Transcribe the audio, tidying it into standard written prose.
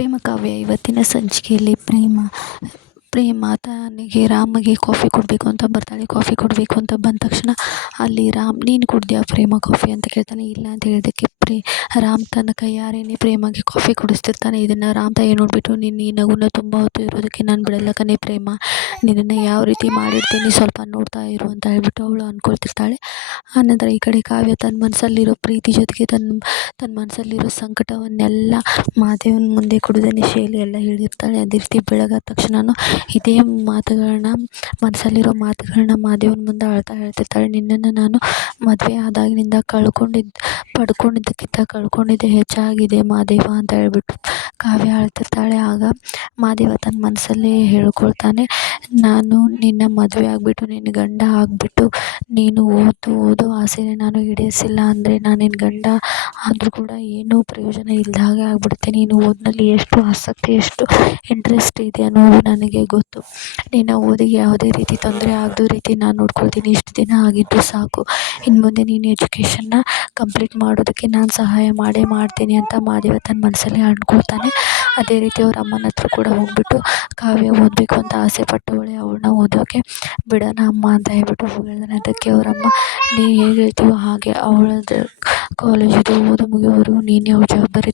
ಪ್ರೇಮ ಕಾವ್ಯ ಇವತ್ತಿನ ಸಂಚಿಕೆಯಲ್ಲಿ ಪ್ರೇಮ ತನಗೆ ರಾಮಗೆ ಕಾಫಿ ಕೊಡಬೇಕು ಅಂತ ಬರ್ತಾಳೆ. ಕಾಫಿ ಕೊಡಬೇಕು ಅಂತ ಬಂದ ತಕ್ಷಣ ಅಲ್ಲಿ ರಾಮ್, ನೀನು ಕುಡ್ದ್ಯಾ ಪ್ರೇಮ ಕಾಫಿ ಅಂತ ಕೇಳ್ತಾನೆ. ಇಲ್ಲ ಅಂತ ಹೇಳಿದ್ದಕ್ಕೆ ರಾಮ್ ತನ್ನ ಕೈಯಾರೇನೆ ಪ್ರೇಮಗೆ ಕಾಫಿ ಕುಡಿಸ್ತಿರ್ತಾನೆ. ಇದನ್ನು ರಾಮ್ ತಾಯಿ ನೋಡಿಬಿಟ್ಟು, ನಿನ್ನ ಈ ನಗುನ ತುಂಬ ಹೊತ್ತು ಇರೋದಕ್ಕೆ ನಾನು ಬಿಡಲ್ಲ ಕಣೆ ಪ್ರೇಮ, ನಿನ್ನನ್ನು ಯಾವ ರೀತಿ ಮಾಡಿರ್ತೀನಿ ಸ್ವಲ್ಪ ನೋಡ್ತಾ ಇರು ಅಂತ ಹೇಳ್ಬಿಟ್ಟು ಅವಳು ಅಂದ್ಕೊಳ್ತಿರ್ತಾಳೆ. ಆನಂತರ ಈ ಕಡೆ ಕಾವ್ಯ ತನ್ನ ಮನಸ್ಸಲ್ಲಿರೋ ಪ್ರೀತಿ ಜೊತೆಗೆ ತನ್ನ ಮನಸ್ಸಲ್ಲಿರೋ ಸಂಕಟವನ್ನೆಲ್ಲ ಮಾದೇವನ ಮುಂದೆ ಕುಡಿದ ನಿಶೆಯಲ್ಲಿ ಎಲ್ಲ ಹೇಳಿರ್ತಾಳೆ. ಅದೇ ರೀತಿ ಬೆಳಗಾದ ತಕ್ಷಣವೂ ಇದೇ ಮಾತುಗಳನ್ನ, ಮನಸ್ಸಲ್ಲಿರೋ ಮಾತುಗಳನ್ನ ಮಾದೇವನ ಮುಂದೆ ಅಳ್ತಾ ಹೇಳ್ತಿರ್ತಾಳೆ. ನಿನ್ನನ್ನು ನಾನು ಮದುವೆ ಆದಾಗಿನಿಂದ ಪಡ್ಕೊಂಡಿದ್ದಕ್ಕಿಂತ ಕಳ್ಕೊಂಡಿದ್ದೆ ಹೆಚ್ಚಾಗಿದೆ ಮಾದೇವ ಅಂತ ಹೇಳ್ಬಿಟ್ಟು ಕಾವ್ಯ ಅಳ್ತಿರ್ತಾಳೆ. ಆಗ ಮಾದೇವ ತನ್ನ ಮನಸ್ಸಲ್ಲೇ ಹೇಳ್ಕೊಳ್ತಾನೆ, ನಾನು ನಿನ್ನ ಮದುವೆ ಆಗಿಬಿಟ್ಟು ನಿನ್ನ ಗಂಡ ಆಗಿಬಿಟ್ಟು ನೀನು ಓದೋ ಆಸೆನೇ ನಾನು ಈಡೇರಿಸಿಲ್ಲ ಅಂದರೆ ನಾನು ನಿನ್ನ ಗಂಡ ಆದರೂ ಕೂಡ ಏನೂ ಪ್ರಯೋಜನ ಇಲ್ಲದ ಹಾಗೆ ಆಗಿಬಿಡುತ್ತೆ. ನೀನು ಓದಿನಲ್ಲಿ ಎಷ್ಟು ಆಸಕ್ತಿ, ಎಷ್ಟು ಇಂಟ್ರೆಸ್ಟ್ ಇದೆ ಅನ್ನೋದು ನನಗೆ ಗೊತ್ತು. ನಿನ್ನ ಓದಿಗೆ ಯಾವುದೇ ರೀತಿ ತೊಂದರೆ ಆಗದ ರೀತಿ ನಾನು ನೋಡ್ಕೊಳ್ತೀನಿ. ಇಷ್ಟು ದಿನ ಆಗಿದ್ದು ಸಾಕು, ಇನ್ನು ಮುಂದೆ ನೀನು ಎಜುಕೇಷನ್ನ ಕಂಪ್ಲೀಟ್ ಮಾಡೋದಕ್ಕೆ ನಾನು ಸಹಾಯ ಮಾಡ್ತೀನಿ ಅಂತ ಮಾದೇವ ತನ್ನ ಮನಸ್ಸಲ್ಲಿ ಅಂದ್ಕೊಳ್ತಾನೆ. ಅದೇ ರೀತಿ ಅವ್ರ ಅಮ್ಮನ ಹತ್ರ ಕೂಡ ಹೋಗ್ಬಿಟ್ಟು, ಕಾವ್ಯ ಓದಬೇಕು ಅಂತ ಆಸೆ ಪಟ್ಟವಳೆ, ಅವಳನ್ನ ಓದೋಕ್ಕೆ ಬಿಡೋಣ ಅಮ್ಮ ಅಂತ ಹೇಳ್ಬಿಟ್ಟು ಹೇಳ್ತಾನೆ. ಅದಕ್ಕೆ ಅವರಮ್ಮ, ನೀ ಹೇಗೆ ಹೇಳ್ತೀವೋ ಹಾಗೆ, ಅವಳದ್ದು ಕಾಲೇಜಿದು ಓದು ಮುಗಿಯೋವರೆಗೂ ನೀನೇ ಅವ್ಳ ಜವಾಬ್ದಾರಿ